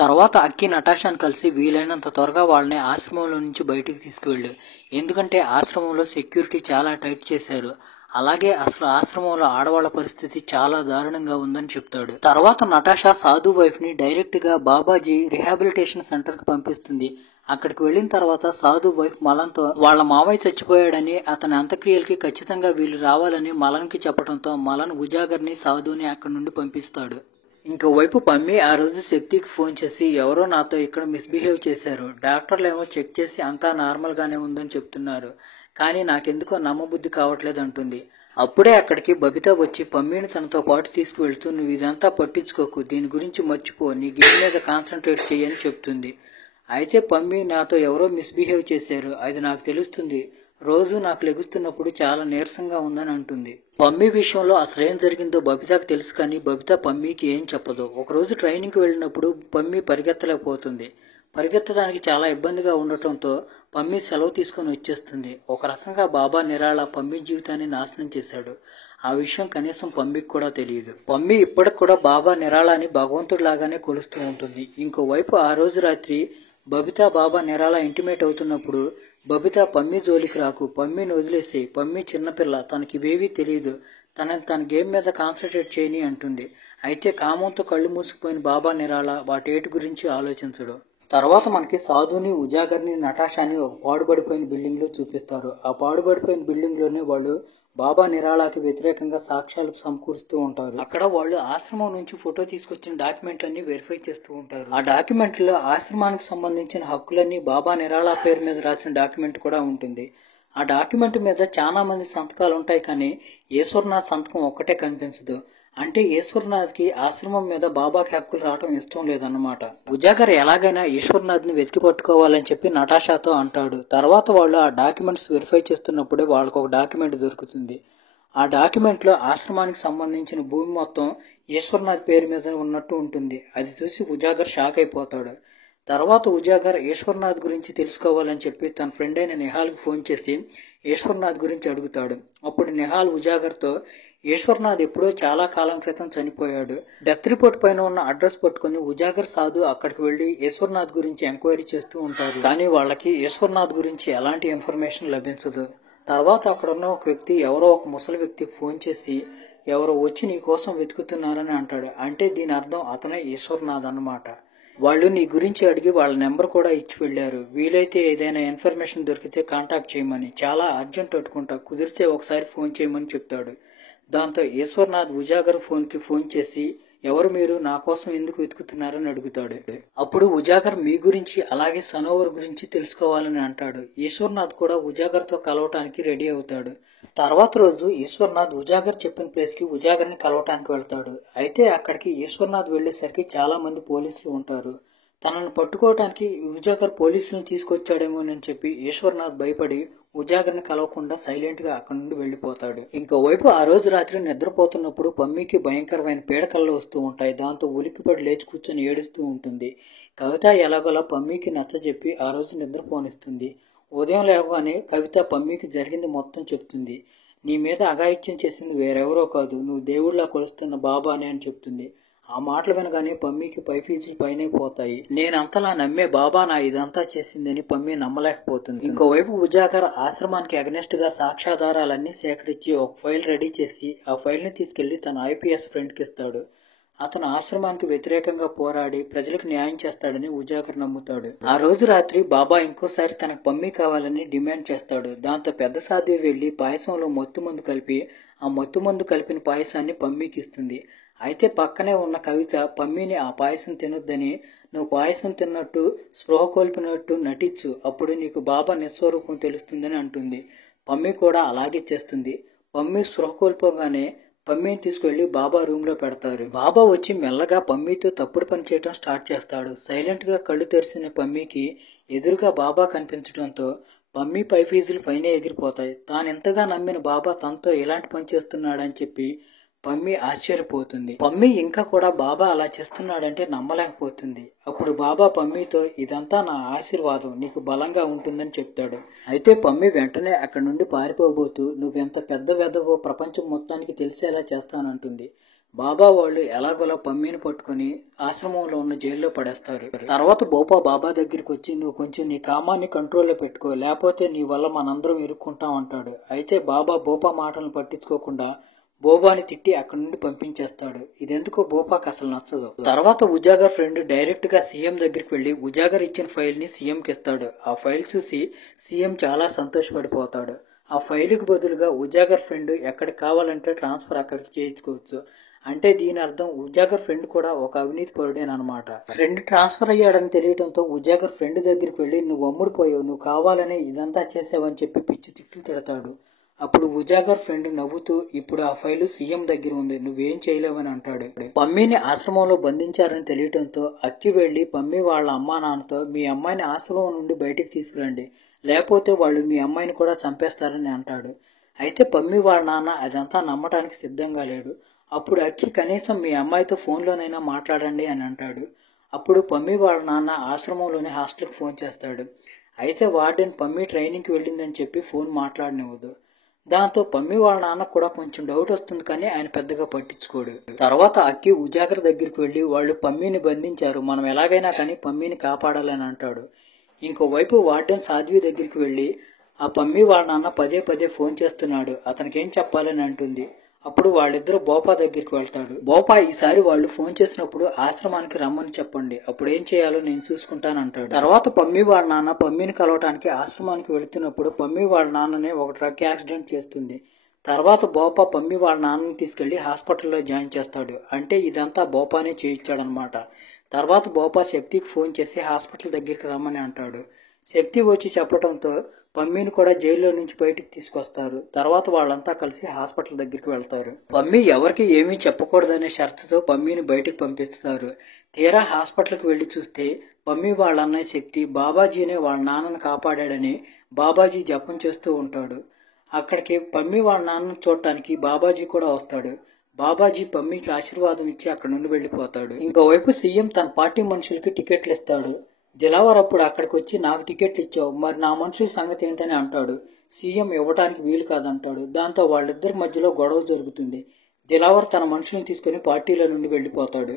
తర్వాత అక్కి నటాషాను కలిసి వీలైనంత త్వరగా వాళ్ళని ఆశ్రమంలో నుంచి బయటికి తీసుకువెళ్ళు, ఎందుకంటే ఆశ్రమంలో సెక్యూరిటీ చాలా టైట్ చేశారు, అలాగే అసలు ఆశ్రమంలో ఆడవాళ్ల పరిస్థితి చాలా దారుణంగా ఉందని చెప్తాడు. తర్వాత నటాషా సాధు వైఫ్ ని డైరెక్ట్ గా బాబాజీ రిహాబిలిటేషన్ సెంటర్ కి పంపిస్తుంది. అక్కడికి వెళ్లిన తర్వాత సాధు వైఫ్ మలన్తో వాళ్ళ మావయ్య చచ్చిపోయాడని, అతని అంత్యక్రియలకి ఖచ్చితంగా వీళ్ళు రావాలని మలన్ కి చెప్పడంతో మలన్ ఉజాగర్ ని సాధుని అక్కడి నుండి పంపిస్తాడు. ఇంకోవైపు పమ్మి ఆ రోజు శక్తికి ఫోన్ చేసి ఎవరో నాతో ఇక్కడ మిస్బిహేవ్ చేశారు, డాక్టర్లు ఏమో చెక్ చేసి అంతా నార్మల్ గానే ఉందని చెప్తున్నారు, కానీ నాకెందుకో నమ్మబుద్ధి కావట్లేదు అంటుంది. అప్పుడే అక్కడికి బబిత వచ్చి పమ్మిని తనతో పాటు తీసుకువెళ్తూ నువ్వు ఇదంతా పట్టించుకోకు, దీని గురించి మర్చిపో, నీ గేమ్ మీద కాన్సన్ట్రేట్ చెయ్యని చెప్తుంది. అయితే పమ్మి నాతో ఎవరో మిస్బిహేవ్ చేశారు, అది నాకు తెలుస్తుంది, రోజు నాకు లెగుస్తున్నప్పుడు చాలా నీరసంగా ఉందని అంటుంది. పమ్మి విషయంలో అసలేం జరిగిందో బబితకు తెలుసు, కానీ బబిత పమ్మికి ఏం చెప్పదు. ఒకరోజు ట్రైనింగ్కి వెళ్ళినప్పుడు పమ్మి పరిగెత్తలేకపోతుంది. పరిగెత్తడానికి చాలా ఇబ్బందిగా ఉండటంతో పమ్మి సెలవు తీసుకొని వచ్చేస్తుంది. ఒక రకంగా బాబా నిరాళ పమ్మి జీవితాన్ని నాశనం చేశాడు. ఆ విషయం కనీసం పమ్మికి కూడా తెలియదు. పమ్మి ఇప్పటికి కూడా బాబా నిరాళని భగవంతుడిలాగానే కొలుస్తూ ఉంటుంది. ఇంకోవైపు ఆ రోజు రాత్రి బబిత బాబా నిరాళ ఇంటిమేట్ అవుతున్నప్పుడు బబిత పమ్మి జోలికి రాకు, పమ్మిని వదిలేసి, పమ్మి చిన్నపిల్ల, తనకి ఇవేవీ తెలియదు, తన గేమ్ మీద కాన్సన్ట్రేట్ చేయని అంటుంది. అయితే కామంతో కళ్ళు మూసుకుపోయిన బాబా నిరాళ వాటేటి గురించి ఆలోచించడు. తర్వాత మనకి సాధుని, ఉజాగర్ని, నటాషాని ఒక పాడుబడిపోయిన బిల్డింగ్ లో చూపిస్తారు. ఆ పాడుబడిపోయిన బిల్డింగ్ లోనే వాళ్ళు బాబా నిరాళకి వ్యతిరేకంగా సాక్ష్యాలు సమకూరుస్తూ ఉంటారు. అక్కడ వాళ్ళు ఆశ్రమం నుంచి ఫోటో తీసుకొచ్చిన డాక్యుమెంట్లన్నీ వెరిఫై చేస్తూ ఉంటారు. ఆ డాక్యుమెంట్లో ఆశ్రమానికి సంబంధించిన హక్కులన్నీ బాబా నిరాళ పేరు మీద రాసిన డాక్యుమెంట్ కూడా ఉంటుంది. ఆ డాక్యుమెంట్ మీద చాలా మంది సంతకాలు ఉంటాయి, కానీ ఈశ్వర్నాథ్ సంతకం ఒక్కటే కనిపించదు. అంటే ఈశ్వర్నాథ్కి ఆశ్రమం మీద బాబాకి హక్కులు రావటం ఇష్టం లేదన్నమాట. ఉజాగర్ ఎలాగైనా ఈశ్వర్నాథ్ని వెతికి పట్టుకోవాలని చెప్పి నటాషాతో అంటాడు. తర్వాత వాళ్ళు ఆ డాక్యుమెంట్స్ వెరిఫై చేస్తున్నప్పుడే వాళ్ళకు ఒక డాక్యుమెంట్ దొరుకుతుంది. ఆ డాక్యుమెంట్లో ఆశ్రమానికి సంబంధించిన భూమి మొత్తం ఈశ్వర్నాథ్ పేరు మీద ఉన్నట్టు ఉంటుంది. అది చూసి ఉజాగర్ షాక్ అయిపోతాడు. తర్వాత ఉజాగర్ ఈశ్వర్నాథ్ గురించి తెలుసుకోవాలని చెప్పి తన ఫ్రెండ్ అయిన నిహాల్కి ఫోన్ చేసి ఈశ్వర్నాథ్ గురించి అడుగుతాడు. అప్పుడు నిహాల్ ఉజాగర్తో ఈశ్వర్నాథ్ ఎప్పుడో చాలా కాలం క్రితం చనిపోయాడు, డెత్ రిపోర్ట్ పైన ఉన్న అడ్రస్ పట్టుకుని ఉజాగర్ సాధు అక్కడికి వెళ్లి ఈశ్వర్నాథ్ గురించి ఎంక్వైరీ చేస్తూ ఉంటారు. కానీ వాళ్ళకి ఈశ్వర్నాథ్ గురించి ఎలాంటి ఇన్ఫర్మేషన్ లభించదు. తర్వాత అక్కడ ఉన్న ఒక వ్యక్తి ఎవరో ఒక ముసలి వ్యక్తికి ఫోన్ చేసి ఎవరో వచ్చి నీ కోసం వెతుకుతున్నారని అంటాడు. అంటే దీని అర్థం అతనే ఈశ్వర్నాథ్ అన్నమాట. వాళ్ళు నీ గురించి అడిగి వాళ్ళ నెంబర్ కూడా ఇచ్చి వెళ్ళారు. వీలైతే ఏదైనా ఇన్ఫర్మేషన్ దొరికితే కాంటాక్ట్ చేయమని, చాలా అర్జెంట్ పెట్టుకుంటా, కుదిరితే ఒకసారి ఫోన్ చేయమని చెప్తాడు. దాంతో ఈశ్వర్నాథ్ ఉజాగర్ ఫోన్కి ఫోన్ చేసి ఎవరు మీరు, నా కోసం ఎందుకు వెతుకుతున్నారని అడుగుతాడు. అప్పుడు ఉజాగర్ మీ గురించి అలాగే సనోవర్ గురించి తెలుసుకోవాలని అంటాడు. ఈశ్వర్నాథ్ కూడా ఉజాగర్తో కలవటానికి రెడీ అవుతాడు. తర్వాత రోజు ఈశ్వర్నాథ్ ఉజాగర్ చెప్పిన ప్లేస్కి ఉజాగర్ని కలవటానికి వెళ్తాడు. అయితే అక్కడికి ఈశ్వర్నాథ్ వెళ్లేసరికి చాలా మంది పోలీసులు ఉంటారు. తనను పట్టుకోవటానికి ఉజాగర్ పోలీసులను తీసుకొచ్చాడేమోనని చెప్పి ఈశ్వర్నాథ్ భయపడి ఉజాగర్ని కలవకుండా సైలెంట్ గా అక్కడి నుండి వెళ్లిపోతాడు. ఇంకోవైపు ఆ రోజు రాత్రి నిద్రపోతున్నప్పుడు పమ్మికి భయంకరమైన పీడకలు వస్తూ ఉంటాయి. దాంతో ఉలిక్కిపడి లేచి కూర్చొని ఏడుస్తూ ఉంటుంది. కవిత ఎలాగోలా పమ్మికి నచ్చజెప్పి ఆ రోజు నిద్రపోనిస్తుంది. ఉదయం లేవగానే కవిత పమ్మికి జరిగింది మొత్తం చెప్తుంది. నీ మీద అఘాయిత్యం చేసింది వేరెవరో కాదు, నువ్వు దేవుళ్లా కొలుస్తున్న బాబానే అని చెప్తుంది. ఆ మాటలు వినగానే పమ్మికి పైఫీజులు పైనే పోతాయి. నేనంతలా నమ్మే బాబా నా ఇదంతా చేసిందని పమ్మి నమ్మలేకపోతుంది. ఇంకోవైపు ఉజాగర్ ఆశ్రమానికి అగనెస్ట్ గా సాక్ష్యాధారాలన్నీ సేకరించి ఒక ఫైల్ రెడీ చేసి ఆ ఫైల్ ని తీసుకెళ్లి తన ఐపీఎస్ ఫ్రెండ్ కి ఇస్తాడు. అతను ఆశ్రమానికి వ్యతిరేకంగా పోరాడి ప్రజలకు న్యాయం చేస్తాడని ఉజాగర్ నమ్ముతాడు. ఆ రోజు రాత్రి బాబా ఇంకోసారి తనకు పమ్మి కావాలని డిమాండ్ చేస్తాడు. దాంతో పెద్ద సాధ్వి వెళ్లి పాయసంలో మత్తుమందు కలిపి ఆ మత్తుమందు కలిపిన పాయసాన్ని పమ్మికి ఇస్తుంది. అయితే పక్కనే ఉన్న కవిత పమ్మిని ఆ పాయసం తినొద్దని, నువ్వు పాయసం తిన్నట్టు స్పృహ కోల్పోయినట్టు నటించు, అప్పుడు నీకు బాబా నిస్వరూపం తెలుస్తుందని అంటుంది. పమ్మి కూడా అలాగే చేస్తుంది. పమ్మి స్పృహ కోల్పోగానే పమ్మిని తీసుకెళ్లి బాబా రూమ్ లో పెడతారు. బాబా వచ్చి మెల్లగా పమ్మితో తప్పుడు పని చేయడం స్టార్ట్ చేస్తాడు. సైలెంట్ గా కళ్ళు తెరిచిన పమ్మికి ఎదురుగా బాబా కనిపించడంతో పమ్మి పైఫీజులు పైనే ఎగిరిపోతాయి. తానెంతగా నమ్మిన బాబా తనతో ఎలాంటి పని చేస్తున్నాడని చెప్పి పమ్మి ఆశ్చర్యపోతుంది. పమ్మి ఇంకా కూడా బాబా అలా చేస్తున్నాడంటే నమ్మలేకపోతుంది. అప్పుడు బాబా పమ్మితో ఇదంతా నా ఆశీర్వాదం, నీకు బలంగా ఉంటుందని చెప్తాడు. అయితే పమ్మి వెంటనే అక్కడి నుండి పారిపోబోతూ నువ్వెంత పెద్ద వెధవో ప్రపంచం మొత్తానికి తెలిసేలా చేస్తానంటుంది. బాబా వాళ్ళు ఎలాగోలా పమ్మిని పట్టుకుని ఆశ్రమంలో ఉన్న జైల్లో పడేస్తారు. తర్వాత బాబా దగ్గరికి వచ్చి నువ్వు కొంచెం నీ కామాన్ని కంట్రోల్లో పెట్టుకో, లేకపోతే నీ వల్ల మనందరం ఇరుక్కుంటాం అంటాడు. అయితే బోపా మాటలను పట్టించుకోకుండా బోబాని తిట్టి అక్కడి నుండి పంపించేస్తాడు. ఇదెందుకో బోపాకి అసలు నచ్చదు. తర్వాత ఉజాగర్ ఫ్రెండ్ డైరెక్ట్ గా సీఎం దగ్గరికి వెళ్లి ఉజాగర్ ఇచ్చిన ఫైల్ ని సీఎంకి ఇస్తాడు. ఆ ఫైల్ చూసి సీఎం చాలా సంతోషపడిపోతాడు. ఆ ఫైల్ కు బదులుగా ఉజాగర్ ఫ్రెండ్ ఎక్కడికి కావాలంటే ట్రాన్స్ఫర్ అక్కడికి చేయించుకోవచ్చు. అంటే దీని అర్థం ఉజాగర్ ఫ్రెండ్ కూడా ఒక అవినీతి పరుడేనమాట. ఫ్రెండ్ ట్రాన్స్ఫర్ అయ్యాడని తెలియడంతో ఉజాగర్ ఫ్రెండ్ దగ్గరికి వెళ్లి నువ్వు అమ్ముడుపోయావు, నువ్వు కావాలని ఇదంతా చేసావని చెప్పి పిచ్చి తిట్లు తిడతాడు. అప్పుడు ఉజాగర్ ఫ్రెండ్ నవ్వుతూ ఇప్పుడు ఆ ఫైలు సీఎం దగ్గర ఉంది, నువ్వేం చేయలేవని అంటాడు. పమ్మిని ఆశ్రమంలో బంధించారని తెలియటంతో అక్కి వెళ్లి పమ్మి వాళ్ళ అమ్మా నాన్నతో మీ అమ్మాయిని ఆశ్రమం నుండి బయటికి తీసుకురండి, లేకపోతే వాళ్ళు మీ అమ్మాయిని కూడా చంపేస్తారని అంటాడు. అయితే పమ్మి వాళ్ళ నాన్న అదంతా నమ్మటానికి సిద్ధంగా లేడు. అప్పుడు అక్కి కనీసం మీ అమ్మాయితో ఫోన్లోనైనా మాట్లాడండి అని అంటాడు. అప్పుడు పమ్మి వాళ్ళ నాన్న ఆశ్రమంలోని హాస్టల్కి ఫోన్ చేస్తాడు. అయితే వార్డెన్ పమ్మి ట్రైనింగ్కి వెళ్ళిందని చెప్పి ఫోన్ మాట్లాడనివ్వదు. దాంతో పమ్మి వాళ్ళ నాన్న కూడా కొంచెం డౌట్ వస్తుంది, కానీ ఆయన పెద్దగా పట్టించుకోడు. తర్వాత అక్కి ఉజాగర్ దగ్గరికి వెళ్లి వాళ్ళు పమ్మిని బంధించారు, మనం ఎలాగైనా కానీ పమ్మిని కాపాడాలని అంటాడు. ఇంకోవైపు వార్డెన్ సాధ్వి దగ్గరికి వెళ్లి ఆ పమ్మి వాళ్ళ నాన్న పదే ఫోన్ చేస్తున్నాడు, అతనికి ఏం చెప్పాలని అంటుంది. అప్పుడు వాళ్ళిద్దరూ బోపా దగ్గరికి వెళ్తాడు. బోపా ఈసారి వాళ్ళు ఫోన్ చేసినప్పుడు ఆశ్రమానికి రమ్మని చెప్పండి, అప్పుడు ఏం చేయాలో నేను చూసుకుంటానంటాడు. తర్వాత పమ్మి వాళ్ళ నాన్న పమ్మిని కలవటానికి ఆశ్రమానికి వెళుతున్నప్పుడు పమ్మి వాళ్ళ నాన్ననే ఒక ట్రక్ యాక్సిడెంట్ చేస్తుంది. తర్వాత బోపా పమ్మి వాళ్ళ నాన్నని తీసుకెళ్లి హాస్పిటల్లో జాయిన్ చేస్తాడు. అంటే ఇదంతా బోపానే చేయించాడనమాట. తర్వాత బోపా శక్తికి ఫోన్ చేసి హాస్పిటల్ దగ్గరికి రమ్మని అంటాడు. శక్తి వచ్చి చెప్పడంతో పమ్మిని కూడా జైల్లో నుంచి బయటికి తీసుకొస్తారు. తర్వాత వాళ్ళంతా కలిసి హాస్పిటల్ దగ్గరికి వెళ్తారు. పమ్మి ఎవరికి ఏమీ చెప్పకూడదనే షరతుతో పమ్మిని బయటికి పంపిస్తారు. తీరా హాస్పిటల్కి వెళ్లి చూస్తే పమ్మి వాళ్ళ అన్నయ్య శక్తి బాబాజీనే వాళ్ళ నాన్నను కాపాడాడని బాబాజీ జపం చేస్తూ ఉంటాడు. అక్కడికి పమ్మి వాళ్ళ నాన్నను చూడటానికి బాబాజీ కూడా వస్తాడు. బాబాజీ పమ్మికి ఆశీర్వాదం ఇచ్చి అక్కడ నుండి వెళ్లిపోతాడు. ఇంకోవైపు సీఎం తన పార్టీ మనుషులకి టికెట్లు ఇస్తాడు. దిలావర్ అప్పుడు అక్కడికి వచ్చి నాకు టికెట్లు ఇచ్చావు, మరి నా మనుషుల సంగతి ఏంటని అంటాడు. సీఎం ఇవ్వడానికి వీలు కాదంటాడు. దాంతో వాళ్ళిద్దరి మధ్యలో గొడవ జరుగుతుంది. దిలావర్ తన మనుషుల్ని తీసుకుని పార్టీలో నుండి వెళ్లిపోతాడు.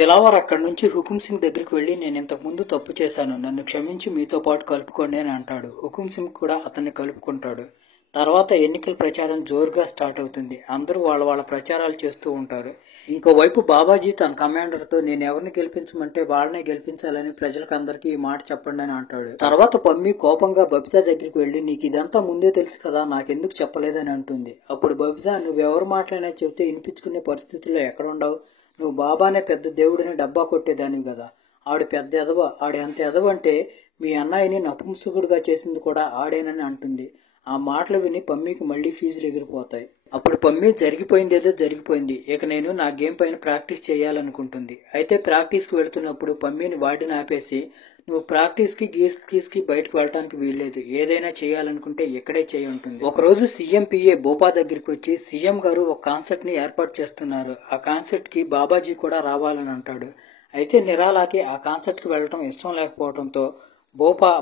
దిలావర్ అక్కడి నుంచి హుకుం సింగ్ దగ్గరికి వెళ్లి నేను ఇంతకు ముందు తప్పు చేశాను, నన్ను క్షమించి మీతో పాటు కలుపుకోండి అని అంటాడు. హుకుం సింగ్ కూడా అతన్ని కలుపుకుంటాడు. తర్వాత ఎన్నికల ప్రచారం జోరుగా స్టార్ట్ అవుతుంది. అందరూ వాళ్ళ ప్రచారాలు చేస్తూ ఉంటారు. ఇంకోవైపు బాబాజీ తన కమాండర్తో నేను ఎవరిని గెలిపించమంటే వాళ్ళనే గెలిపించాలని ప్రజలకు అందరికీ ఈ మాట చెప్పండి అని అంటాడు. తర్వాత పమ్మి కోపంగా బబితా దగ్గరికి వెళ్లి నీకు ఇదంతా ముందే తెలుసు కదా, నాకెందుకు చెప్పలేదని అంటుంది. అప్పుడు బబితా నువ్వెవరు మాట్లాడినా చెబితే వినిపించుకునే పరిస్థితుల్లో ఎక్కడ ఉండవు, నువ్వు బాబానే పెద్ద దేవుడిని డబ్బా కొట్టేదానివి కదా, ఆడు పెద్ద ఎదవ, ఆడు ఎంత ఎదవంటే మీ అన్నయ్యని నపుంసకుడిగా చేసింది కూడా ఆడేనని అంటుంది. ఆ మాటలు విని పమ్మికి మళ్లీ ఫీజులు ఎగిరిపోతాయి. అప్పుడు పమ్మి జరిగిపోయిందేదో జరిగిపోయింది, ఇక నేను నా గేమ్ పైన ప్రాక్టీస్ చేయాలనుకుంటుంది. అయితే ప్రాక్టీస్కి వెళుతున్నప్పుడు పమ్మిని వాడిని ఆపేసి నువ్వు ప్రాక్టీస్కి గీస్కి బయటకు వెళ్ళడానికి వీల్లేదు, ఏదైనా చేయాలనుకుంటే ఇక్కడే చేయంటుంది. ఒకరోజు సీఎం పిఏ బోపా దగ్గరికి వచ్చి సీఎం గారు ఒక కాన్సర్ట్ ని ఏర్పాటు చేస్తున్నారు, ఆ కాన్సర్ట్ కి బాబాజీ కూడా రావాలని అంటాడు. అయితే నిరాలాకి ఆ కాన్సర్ట్ కి వెళ్లడం ఇష్టం లేకపోవడంతో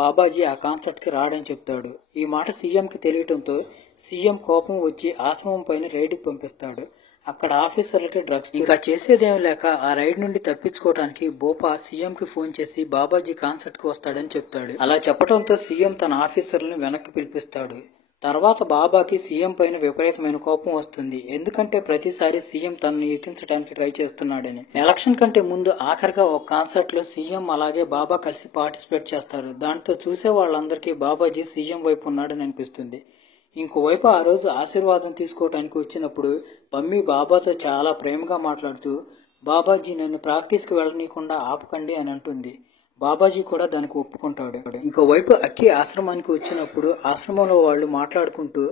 బాబాజీ ఆ కాన్సర్ట్ కి రాడని చెప్తాడు. ఈ మాట సీఎంకి తెలియటంతో సీఎం కోపం వచ్చి ఆశ్రమం పైన రైడ్కి పంపిస్తాడు. అక్కడ ఆఫీసర్లకి డ్రగ్స్ ఇంకా చేసేదేం లేక ఆ రైడ్ నుండి తప్పించుకోవడానికి బోపా సీఎం కి ఫోన్ చేసి బాబాజీ కాన్సర్ట్ కి వస్తాడని చెప్తాడు. అలా చెప్పడంతో సీఎం తన ఆఫీసర్లను వెనక్కి పిలిపిస్తాడు. తర్వాత బాబాకి సీఎం పైన విపరీతమైన కోపం వస్తుంది. ఎందుకంటే ప్రతిసారి సీఎం తనని ఎక్కించడానికి ట్రై చేస్తున్నాడని. ఎలక్షన్ కంటే ముందు ఆఖరిగా ఒక కాన్సర్ట్ లో సీఎం అలాగే బాబా కలిసి పార్టిసిపేట్ చేస్తారు. దాంతో చూసే వాళ్ళందరికీ బాబాజీ సీఎం వైపు ఉన్నాడని అనిపిస్తుంది. ఇంకోవైపు ఆ రోజు ఆశీర్వాదం తీసుకోవడానికి వచ్చినప్పుడు పమ్మి బాబాతో చాలా ప్రేమగా మాట్లాడుతూ బాబాజీ నన్ను ప్రాక్టీస్కి వెళ్ళనీయకుండా ఆపకండి అని అంటుంది. బాబాజీ కూడా దానికి ఒప్పుకుంటాడు. ఇంకోవైపు అక్కి ఆశ్రమానికి వచ్చినప్పుడు ఆశ్రమంలో వాళ్ళు మాట్లాడుకుంటూ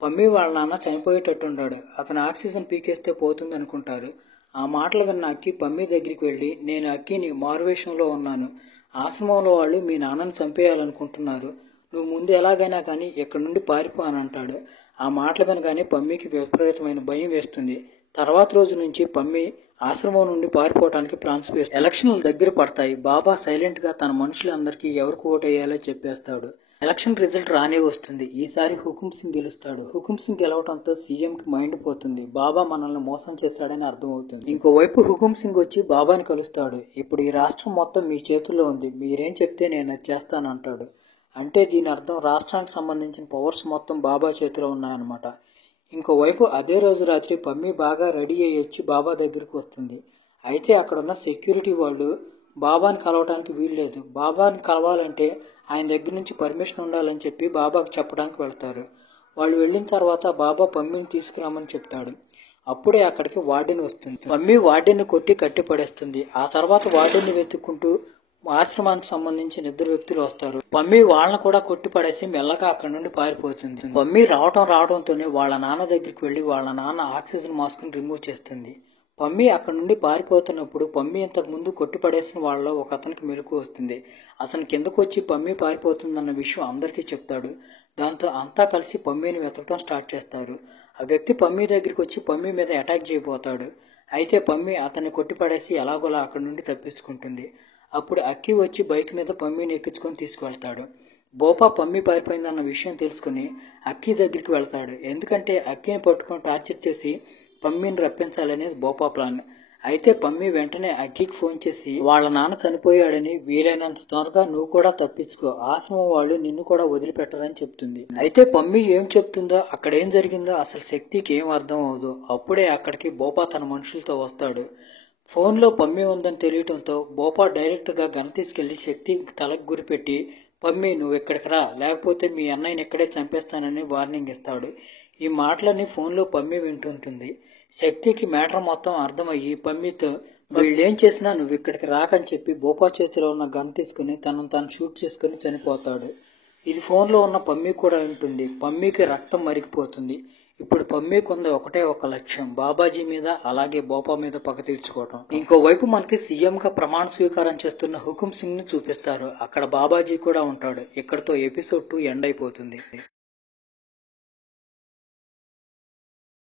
పమ్మి వాళ్ళ నాన్న చనిపోయేటట్టుంటాడు, అతను ఆక్సిజన్ పీకేస్తే పోతుంది అనుకుంటారు. ఆ మాటలు విన్న అక్కి పమ్మి దగ్గరికి వెళ్లి నేను అక్కిని మారువేషంలో ఉన్నాను, ఆశ్రమంలో వాళ్ళు మీ నాన్నని చంపేయాలనుకుంటున్నారు, నువ్వు ముందు ఎలాగైనా కానీ ఇక్కడి నుండి పారిపో అని అంటాడు. ఆ మాటలు వినగానే పమ్మికి విపరీతమైన భయం వేస్తుంది. తర్వాత రోజు నుంచి పమ్మి ఆశ్రమం నుండి పారిపోవడానికి ప్లాన్స్ వేస్తాడు. ఎలక్షన్లు దగ్గర పడతాయి. బాబా సైలెంట్ గా తన మనుషులందరికీ ఎవరికి ఓటేయాలో చెప్పేస్తాడు. ఎలక్షన్ రిజల్ట్ రానే వస్తుంది. ఈసారి హుకుమ్ సింగ్ గెలుస్తాడు. హుకుమ్ సింగ్ గెలవడంతో సీఎంకి మైండ్ పోతుంది. బాబా మనల్ని మోసం చేశాడని అర్థమవుతుంది. ఇంకోవైపు హుకుమ్ సింగ్ వచ్చి బాబాని కలుస్తాడు. ఇప్పుడు ఈ రాష్ట్రం మొత్తం మీ చేతుల్లో ఉంది, మీరేం చెప్తే నేను అది చేస్తానంటాడు. అంటే దీని అర్థం రాష్ట్రానికి సంబంధించిన పవర్స్ మొత్తం బాబా చేతిలో ఉన్నాయన్నమాట. ఇంకోవైపు అదే రోజు రాత్రి పమ్మి బాగా రెడీ అయ్యి వచ్చి బాబా దగ్గరికి వస్తుంది. అయితే అక్కడున్న సెక్యూరిటీ వాళ్ళు బాబాని కలవడానికి వీల్లేదు. బాబాని కలవాలంటే ఆయన దగ్గర నుంచి పర్మిషన్ ఉండాలని చెప్పి బాబాకు చెప్పడానికి వెళ్తారు. వాళ్ళు వెళ్ళిన తర్వాత బాబా పమ్మిని తీసుకురామని చెప్తాడు. అప్పుడే అక్కడికి వార్డెన్ వస్తుంది. పమ్మి వార్డెన్ని కొట్టి కట్టి పడేస్తుంది. ఆ తర్వాత వార్డెన్ని వెతుక్కుంటూ ఆశ్రమానికి సంబంధించిన ఇద్దరు వ్యక్తులు వస్తారు. పమ్మి వాళ్ళని కూడా కొట్టి పడేసి మెల్లగా అక్కడి నుండి పారిపోతుంది. పమ్మి రావడంతోనే వాళ్ళ నాన్న దగ్గరికి వెళ్లి వాళ్ళ నాన్న ఆక్సిజన్ మాస్క్ ని రిమూవ్ చేస్తుంది. పమ్మి అక్కడ నుండి పారిపోతున్నప్పుడు పమ్మి ఇంతకు ముందు కొట్టిపడేసిన వాళ్ళలో ఒక అతనికి మెలకు వస్తుంది. అతను కిందకు వచ్చి పమ్మి పారిపోతుందన్న విషయం అందరికీ చెప్తాడు. దాంతో అంతా కలిసి పమ్మిని వెతకడం స్టార్ట్ చేస్తారు. ఆ వ్యక్తి పమ్మి దగ్గరికి వచ్చి పమ్మి మీద అటాక్ చేయబోతాడు. అయితే పమ్మి అతన్ని కొట్టిపడేసి ఎలాగోలా అక్కడి నుండి తప్పించుకుంటుంది. అప్పుడు అక్కి వచ్చి బైక్ మీద పమ్మిని ఎక్కించుకొని తీసుకువెళ్తాడు. బోపా పమ్మి పారిపోయిందన్న విషయం తెలుసుకుని అక్కి దగ్గరికి వెళ్తాడు. ఎందుకంటే అక్కిని పట్టుకొని టార్చర్ చేసి పమ్మిని రప్పించాలనేది బోపా ప్లాన్. అయితే పమ్మి వెంటనే అక్కికి ఫోన్ చేసి వాళ్ళ నాన్న చనిపోయాడని, వీలైనంత త్వరగా నువ్వు కూడా తప్పించుకో, ఆశ్రమం వాళ్ళు నిన్ను కూడా వదిలిపెట్టరని చెప్తుంది. అయితే పమ్మి ఏం చెప్తుందో, అక్కడ ఏం జరిగిందో అసలు శక్తికి ఏం అర్థం అవదు. అప్పుడే అక్కడికి బోపా తన మనుషులతో వస్తాడు. ఫోన్లో పమ్మి ఉందని తెలియటంతో బోపా డైరెక్ట్గా గన్ తీసుకెళ్లి శక్తి తలకు గురిపెట్టి, పమ్మి నువ్వు ఇక్కడికి రా, లేకపోతే మీ అన్నయ్యని ఇక్కడే చంపేస్తానని వార్నింగ్ ఇస్తాడు. ఈ మాటలని ఫోన్లో పమ్మి వింటుంటుంది. శక్తికి మ్యాటర్ మొత్తం అర్థమయ్యి పమ్మితో వీళ్ళేం చేసినా నువ్వు ఇక్కడికి రాకని చెప్పి బోపా చేతిలో ఉన్న గన్ తీసుకుని తనను తాను షూట్ చేసుకుని చనిపోతాడు. ఇది ఫోన్లో ఉన్న పమ్మి కూడా వింటుంది. పమ్మికి రక్తం మరిగిపోతుంది. ఇప్పుడు పమ్మికి ఉంది ఒకటే ఒక లక్ష్యం, బాబాజీ మీద అలాగే బోపా మీద పగ తీర్చుకోవటం. ఇంకోవైపు మనకి సీఎంగా ప్రమాణ స్వీకారం చేస్తున్న హుకుమ్ సింగ్ ని చూపిస్తారు. అక్కడ బాబాజీ కూడా ఉంటాడు. ఇక్కడతో ఎపిసోడ్ 2 ఎండ్ అయిపోతుంది.